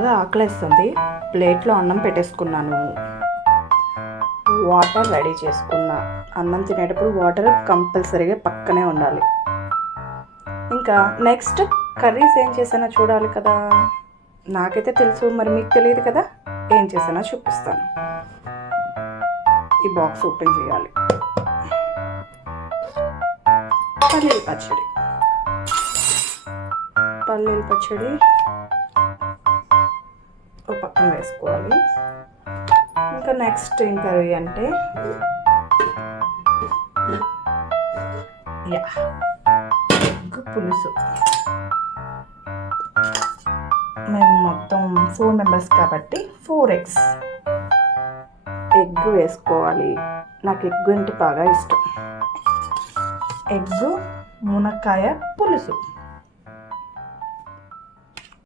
బాగా ఆకలేస్తుంది. ప్లేట్లో అన్నం పెట్టేసుకున్నాను, వాటర్ రెడీ చేసుకున్నా. అన్నం తినేటప్పుడు వాటర్ కంపల్సరీగా పక్కనే ఉండాలి. ఇంకా నెక్స్ట్ కర్రీస్ ఏం చేసానో చూడాలి కదా. నాకైతే తెలుసు, మరి మీకు తెలియదు కదా. ఏం చేసానో చూపిస్తాను. ఈ బాక్స్ ఓపెన్ చేయాలి. పల్లీల పచ్చడి ఒక పక్కన వేసుకోవాలి. ఇంకా నెక్స్ట్ ఏం కర్రీ అంటే ఎగ్ పులుసు. మేము మొత్తం 4 మెంబర్స్ కాబట్టి 4 eggs. ఎగ్ వేసుకోవాలి. నాకు ఎగ్ అంటే బాగా ఇష్టం. ఎగ్ మునక్కాయ పులుసు.